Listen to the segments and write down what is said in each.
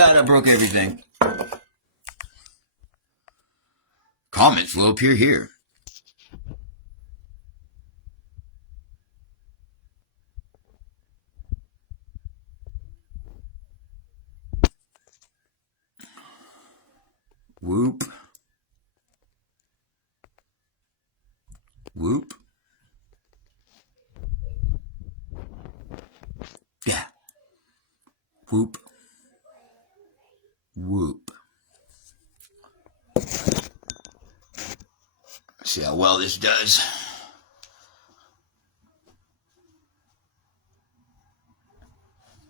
God, I broke everything. Comments will appear here. Whoop. Whoop. Yeah. Whoop. Whoop. See how well this does.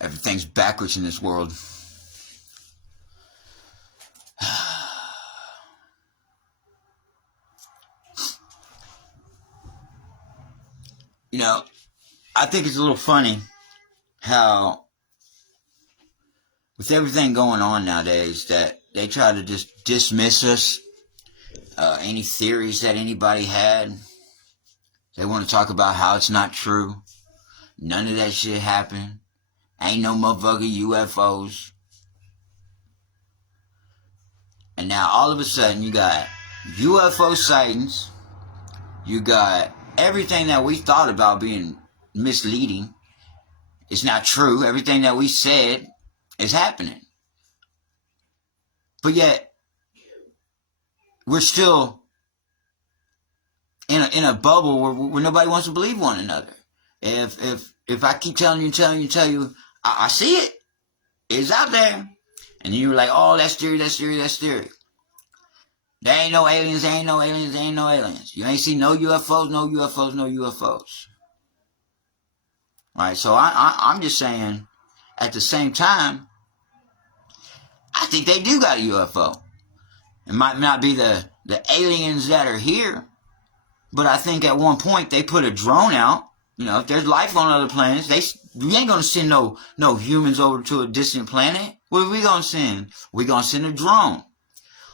Everything's backwards in this world. You know, I think it's a little funny how, with everything going on nowadays, that they try to just dismiss us. Any theories that anybody had, they want to talk about how it's not true. None of that shit happened. Ain't no motherfucking UFOs. And now all of a sudden you got UFO sightings. You got everything that we thought about being misleading. It's not true. Everything that we said is happening. But yet, we're still in a bubble where nobody wants to believe one another. If I keep telling you, I see it. It's out there. And you're like, oh, that's theory. There ain't no aliens, there ain't no aliens. You ain't see no UFOs. Alright, so I'm just saying, at the same time, I think they do got a UFO. It might not be the aliens that are here, but I think at one point they put a drone out. You know, if there's life on other planets, we ain't gonna send no humans over to a distant planet. What are we gonna send? We're gonna send a drone.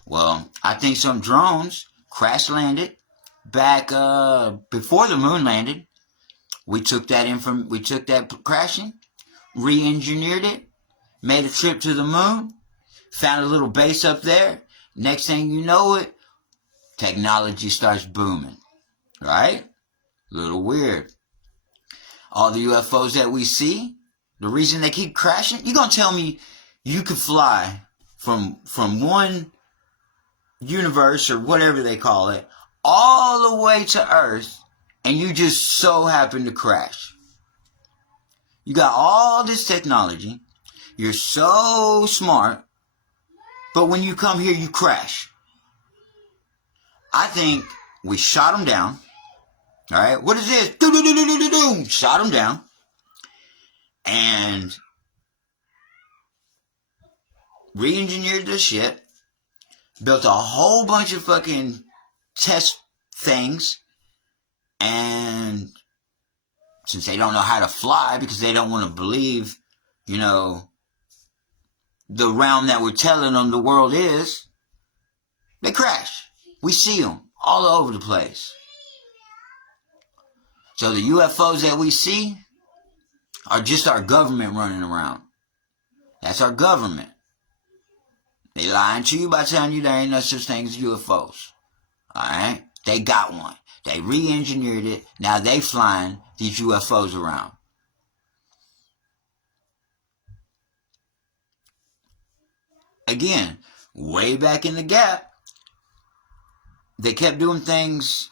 Well, I think some drones crash landed back before the moon landed. We took that crashing, re-engineered it, made a trip to the moon, found a little base up there. Next thing you know it, technology starts booming, right? A little weird. All the UFOs that we see, the reason they keep crashing, you gonna tell me you could fly from one universe or whatever they call it, all the way to Earth, and you just so happen to crash. You got all this technology, you're so smart, but when you come here, you crash. I think we shot them down. Alright, what is this? Shot them down. And re-engineered the ship. Built a whole bunch of fucking test things. And since they don't know how to fly, because they don't want to believe, you know, the realm that we're telling them the world is, they crash. We see them all over the place. So the UFOs that we see are just our government running around. That's our government. They lying to you by telling you there ain't no such thing as UFOs. Alright? They got one. They re-engineered it. Now they flying these UFOs around. Again, way back in the gap, they kept doing things,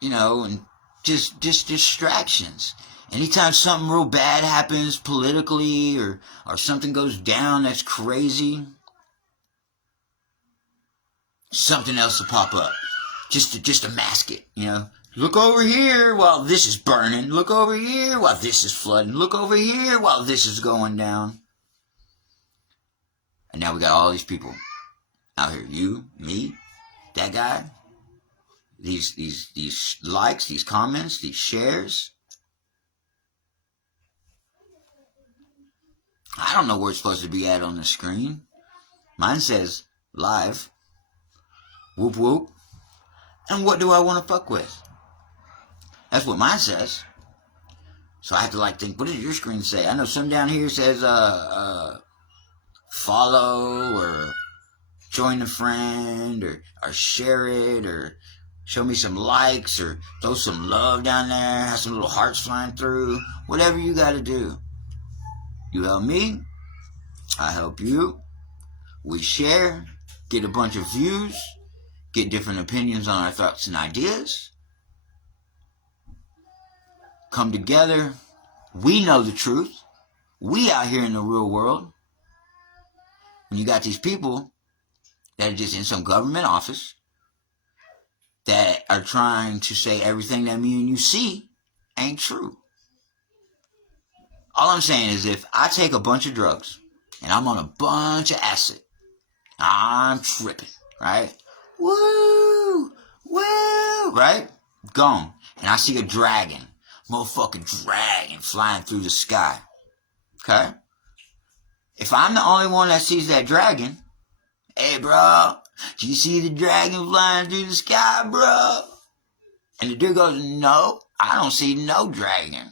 you know, and just distractions. Anytime something real bad happens politically or something goes down that's crazy, something else will pop up. Just to mask it, you know. Look over here while this is burning. Look over here while this is flooding. Look over here while this is going down. And now we got all these people out here. You, me, that guy. These likes, these comments, these shares. I don't know where it's supposed to be at on the screen. Mine says live. Whoop whoop. And what do I want to fuck with? That's what mine says. So I have to think, what does your screen say? I know some down here says follow or join a friend or share it or show me some likes or throw some love down there, have some little hearts flying through. Whatever you got to do. You help me, I help you. We share, get a bunch of views, get different opinions on our thoughts and ideas. Come together. We know the truth. We out here in the real world. When you got these people that are just in some government office that are trying to say everything that me and you see ain't true. All I'm saying is if I take a bunch of drugs and I'm on a bunch of acid, I'm tripping, right? Woo! Woo! Right? Gone. And I see a dragon, motherfucking dragon flying through the sky. Okay? If I'm the only one that sees that dragon, hey, bro, do you see the dragon flying through the sky, bro? And the dude goes, no, I don't see no dragon.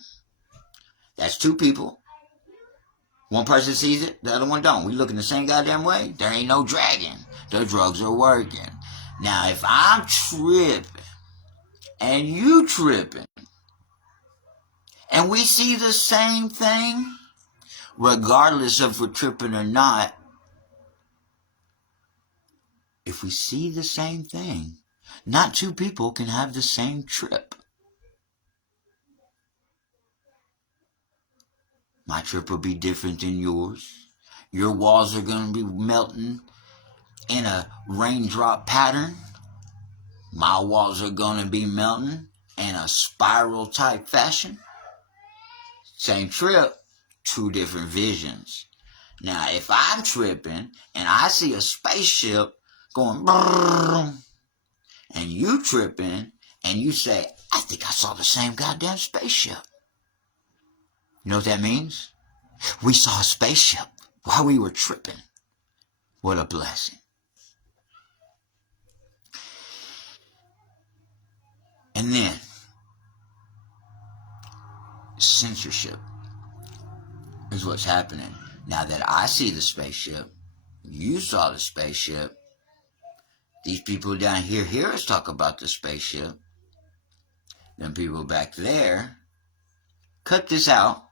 That's two people. One person sees it, the other one don't. We looking the same goddamn way. There ain't no dragon. The drugs are working. Now, if I'm tripping and you tripping and we see the same thing, regardless of if we're tripping or not, if we see the same thing, not two people can have the same trip. My trip will be different than yours. Your walls are going to be melting in a raindrop pattern. My walls are going to be melting in a spiral type fashion. Same trip, two different visions. Now, if I'm tripping and I see a spaceship going brrrr, and you tripping and you say, I think I saw the same goddamn spaceship. You know what that means? We saw a spaceship while we were tripping. What a blessing. And then, censorship is what's happening. Now that I see the spaceship, you saw the spaceship, these people down here hear us talk about the spaceship, them people back there, cut this out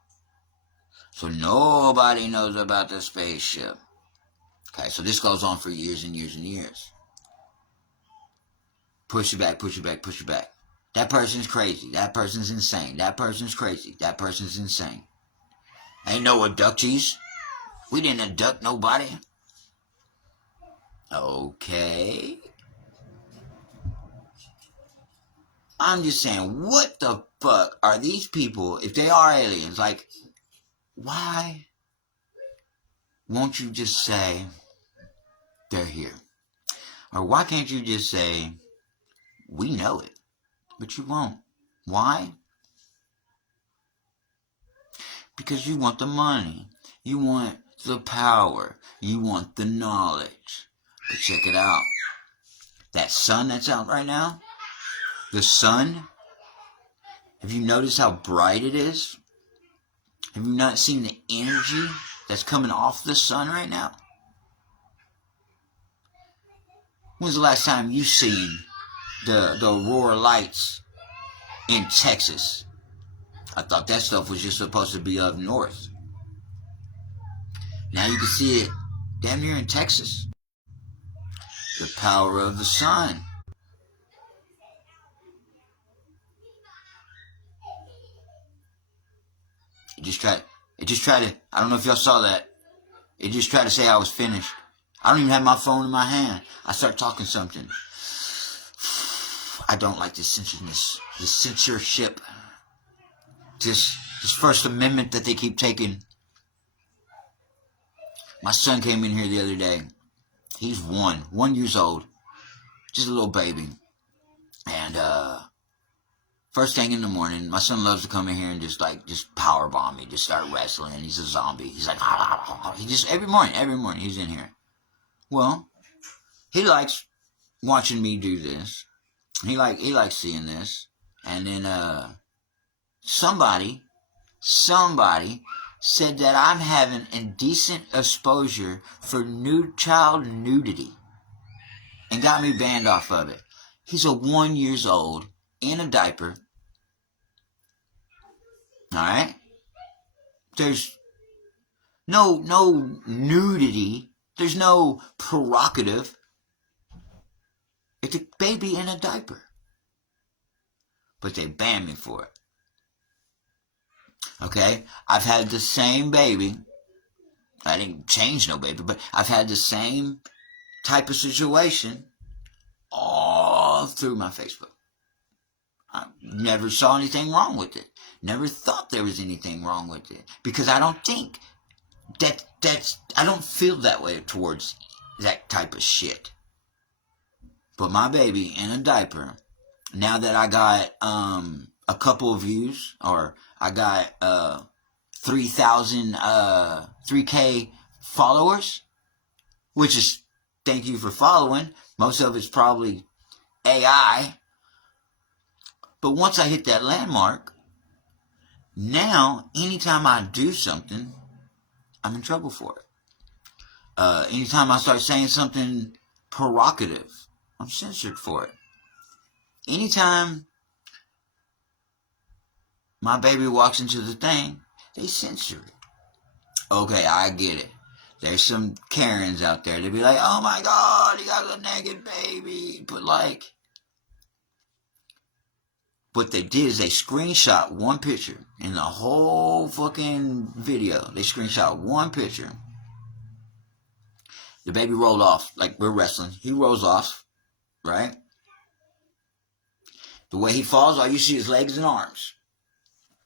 so nobody knows about the spaceship. Okay, so this goes on for years and years and years. Push it back, push it back, push it back. That person's crazy. That person's insane. That person's crazy. That person's insane. Ain't no abductees. We didn't abduct nobody. Okay. I'm just saying, what the fuck are these people, if they are aliens, like, why won't you just say they're here? Or why can't you just say, we know it, but you won't? Why? Because you want the money. You want the power. You want the knowledge. But check it out. That sun that's out right now, the sun, have you noticed how bright it is? Have you not seen the energy that's coming off the sun right now? When's the last time you seen the aurora lights in Texas? I thought that stuff was just supposed to be up north. Now you can see it damn near in Texas. The power of the sun. It just tried to, I don't know if y'all saw that. It just tried to say I was finished. I don't even have my phone in my hand. I start talking something. I don't like this censorship. This First Amendment that they keep taking. My son came in here the other day. He's 1 year old. Just a little baby. And, first thing in the morning, my son loves to come in here and just power bomb me, just start wrestling. He's a zombie. He's like, he just, every morning he's in here. Well, he likes watching me do this. He likes seeing this. And then, somebody said that I'm having indecent exposure for child nudity and got me banned off of it. He's a 1 year old in a diaper. Alright? There's no nudity. There's no prerogative. It's a baby in a diaper. But they banned me for it. Okay? I've had the same baby. I didn't change no baby, but I've had the same type of situation all through my Facebook. I never saw anything wrong with it. Never thought there was anything wrong with it. Because I don't think I don't feel that way towards that type of shit. But my baby in a diaper, now that I got a couple of views, or I got 3K followers, which is, thank you for following. Most of it's probably AI. But once I hit that landmark, now anytime I do something, I'm in trouble for it. Anytime I start saying something provocative, I'm censored for it. Anytime my baby walks into the thing, they censor it. Okay, I get it. There's some Karens out there. They'll be like, oh my God, you got a naked baby. But like, what they did is they screenshot one picture in the whole fucking video. They screenshot one picture. The baby rolled off, like we're wrestling. He rolls off, right? The way he falls, all you see is legs and arms.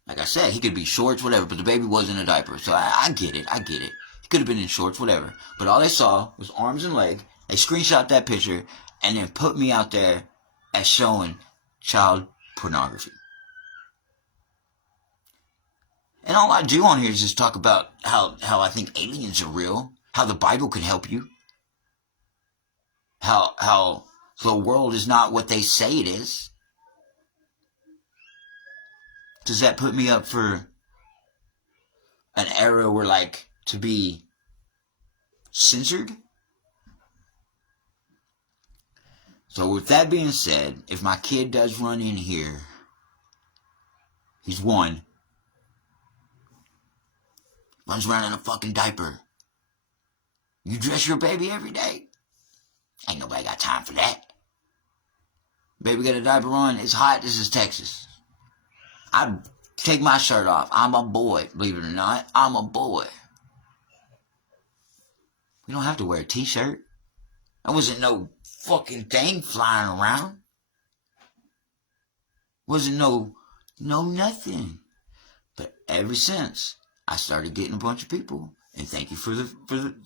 Like I said, he could be shorts, whatever, but the baby was in a diaper. So I get it. He could have been in shorts, whatever. But all they saw was arms and leg. They screenshot that picture and then put me out there as showing child pornography. And all I do on here is just talk about how I think aliens are real, how the Bible could help you, how the world is not what they say it is. Does that put me up for an era where, like, to be censored? So with that being said, if my kid does run in here, he's 1, runs around in a fucking diaper. You dress your baby every day? Ain't nobody got time for that. Baby got a diaper on, it's hot, this is Texas. I take my shirt off. I'm a boy, believe it or not. I'm a boy. We don't have to wear a t-shirt. There wasn't no fucking thing flying around. Wasn't no nothing. But ever since, I started getting a bunch of people. And thank you for the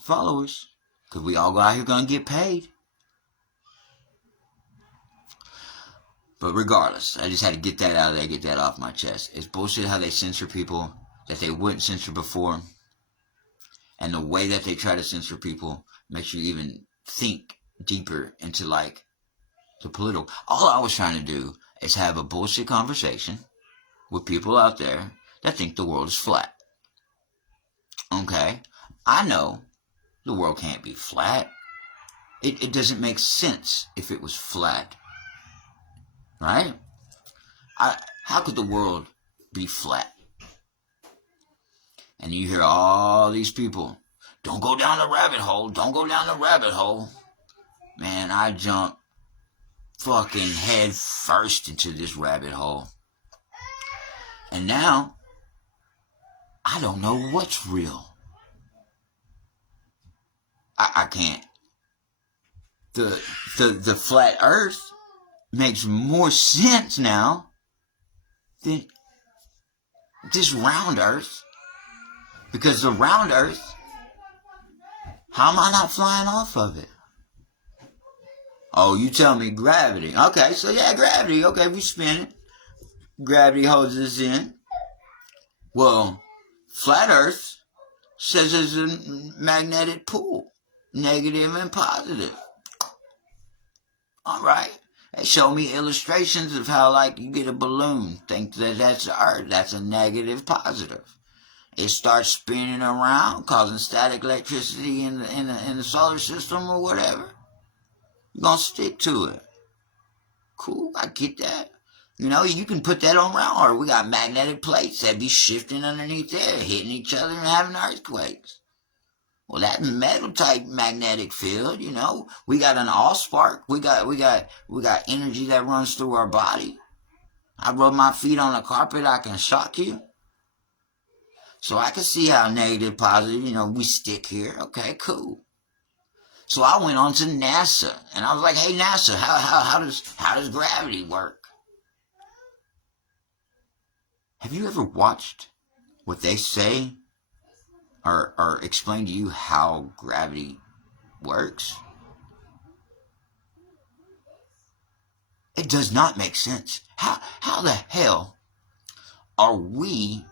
followers. Because we all go out here gonna get paid. But regardless, I just had to get that out of there, get that off my chest. It's bullshit how they censor people that they wouldn't censor before. And the way that they try to censor people makes you even think deeper into, like, the political. All I was trying to do is have a bullshit conversation with people out there that think the world is flat. Okay? I know the world can't be flat. It doesn't make sense if it was flat. Right? How could the world be flat? And you hear all these people, don't go down the rabbit hole, don't go down the rabbit hole. Man, I jumped fucking head first into this rabbit hole. And now, I don't know what's real. I can't. The flat earth makes more sense now than this round earth. Because the round earth, how am I not flying off of it? Oh, you tell me gravity. Okay, so yeah, gravity. Okay, we spin it. Gravity holds us in. Well, flat earth says there's a magnetic pull. Negative and positive. Alright. They show me illustrations of how, like, you get a balloon. Think that that's the earth. That's a negative, positive. it starts spinning around, causing static electricity in the solar system or whatever, you're going to stick to it. Cool, I get that. You know, you can put that on around, or we got magnetic plates that be shifting underneath there, hitting each other and having earthquakes. Well, that metal type magnetic field, you know, we got an allspark. We got energy that runs through our body. I rub my feet on a carpet, I can shock you. So I can see how negative, positive, you know, we stick here. Okay, cool. So I went on to NASA, and I was like, hey, NASA, how does gravity work? Have you ever watched what they say or explain to you how gravity works? It does not make sense. How the hell are we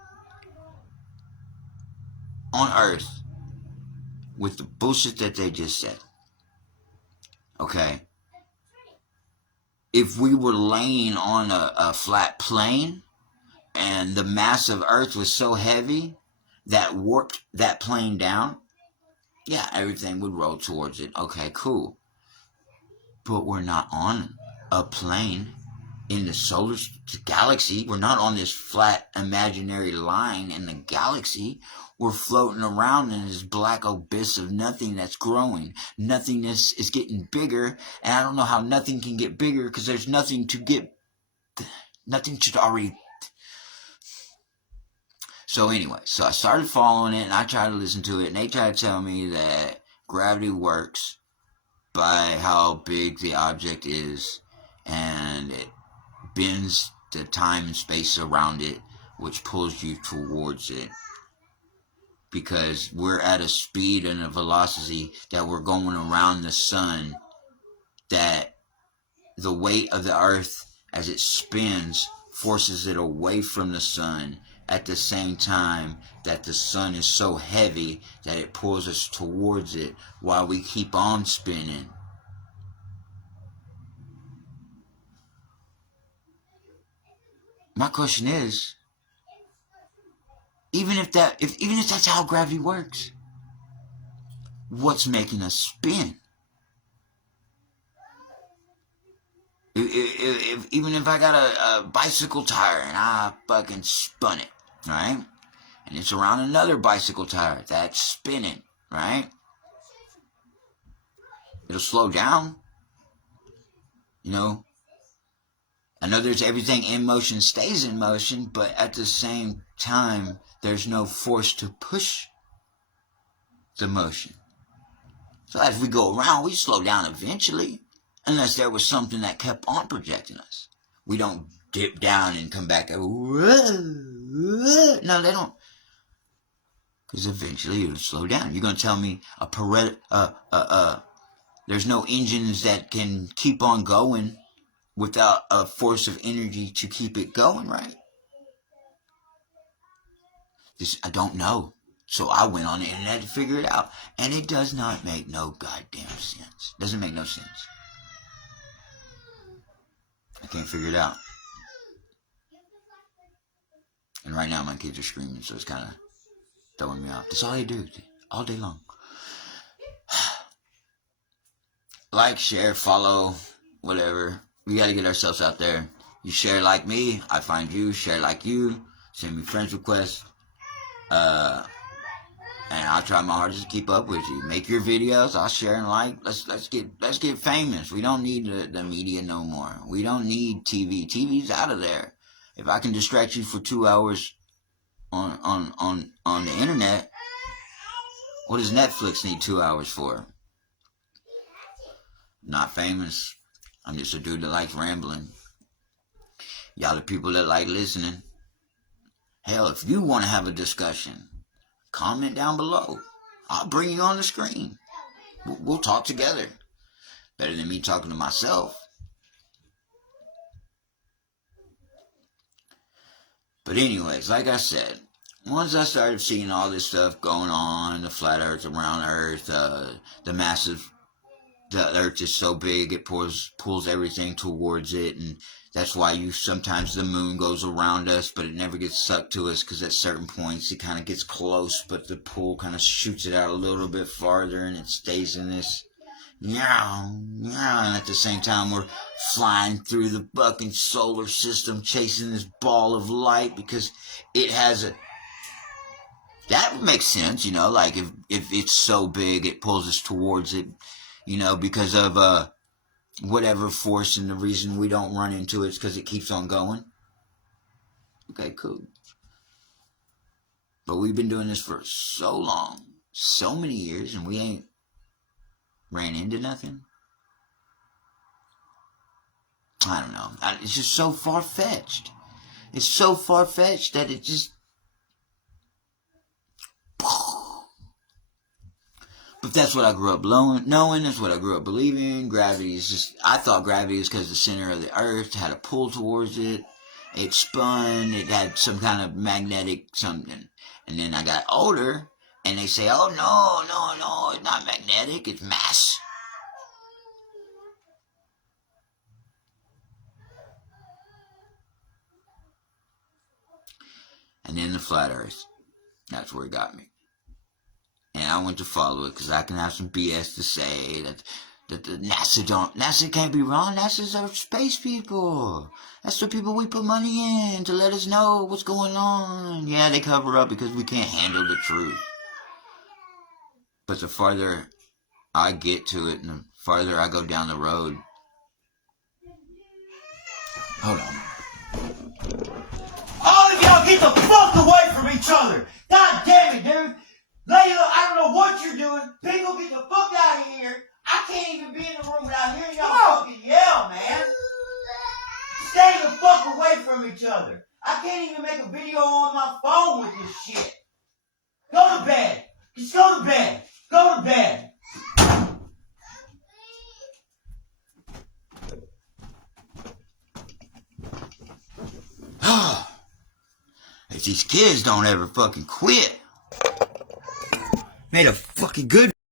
on Earth with the bullshit that they just said? Okay. If we were laying on a flat plane and the mass of Earth was so heavy that warped that plane down, yeah, everything would roll towards it. Okay, cool. But we're not on a plane in the solar galaxy. We're not on this flat imaginary line in the galaxy. We're floating around in this black abyss of nothing that's growing. Nothingness is getting bigger, and I don't know how nothing can get bigger because there's nothing to already. So anyway, so I started following it, and I tried to listen to it, and they tried to tell me that gravity works by how big the object is, and it bends the time and space around it, which pulls you towards it. Because we're at a speed and a velocity that we're going around the sun, that the weight of the earth as it spins forces it away from the sun, at the same time that the sun is so heavy that it pulls us towards it while we keep on spinning. My question is, even if that's how gravity works, what's making us spin? Even if I got a bicycle tire and I fucking spun it, right? And it's around another bicycle tire that's spinning, right? It'll slow down. You know, I know there's everything in motion stays in motion, but at the same time, there's no force to push the motion. So as we go around, we slow down eventually, unless there was something that kept on projecting us. We don't dip down and come back. No, they don't. Because eventually it'll slow down. You're going to tell me there's no engines that can keep on going without a force of energy to keep it going, right? I don't know. So I went on the internet to figure it out. And it does not make no goddamn sense. Doesn't make no sense. I can't figure it out. And right now my kids are screaming, so it's kind of throwing me off. That's all they do, all day long. Like, share, follow, whatever. We got to get ourselves out there. You share like me, I find you. Share like you, send me friends requests. And I'll try my hardest to keep up with you. Make your videos, I'll share and like. Let's get famous. We don't need the media no more. We don't need TV. TV's out of there. If I can distract you for 2 hours on the internet, what does Netflix need 2 hours for? Not famous. I'm just a dude that likes rambling. Y'all are people that like listening. Hell, if you want to have a discussion, comment down below. I'll bring you on the screen. We'll talk together. Better than me talking to myself. But anyways, like I said, once I started seeing all this stuff going on, the flat earth, around earth, the massive the earth is so big it pulls everything towards it, and that's why sometimes the moon goes around us, but it never gets sucked to us, because at certain points it kind of gets close, but the pull kind of shoots it out a little bit farther, and it stays in this, and at the same time we're flying through the fucking solar system, chasing this ball of light, because it has that makes sense, like if it's so big it pulls us towards it, because of whatever force, and the reason we don't run into it is because it keeps on going. Okay, cool. But we've been doing this for so long, so many years, and we ain't ran into nothing. I don't know. It's just so far-fetched. It's so far-fetched that it just... But that's what I grew up knowing. That's what I grew up believing. Gravity is just... I thought gravity is because the center of the earth had a pull towards it. It spun. It had some kind of magnetic something. And then I got older, and they say, oh, no, it's not magnetic. It's mass. And then the flat earth. That's where it got me. And I went to follow it because I can have some BS to say that the NASA can't be wrong. NASA's our space people. That's the people we put money in to let us know what's going on. Yeah, they cover up because we can't handle the truth. But the farther I get to it and the farther I go down the road. Hold on. All of y'all get the fuck away from each other. God damn it, dude. Layla, I don't know what you're doing. Pickle, get the fuck out of here. I can't even be in the room without hearing y'all fucking yell, man. Stay the fuck away from each other. I can't even make a video on my phone with this shit. Go to bed. Just go to bed. Go to bed. If these kids don't ever fucking quit. Made a fucking good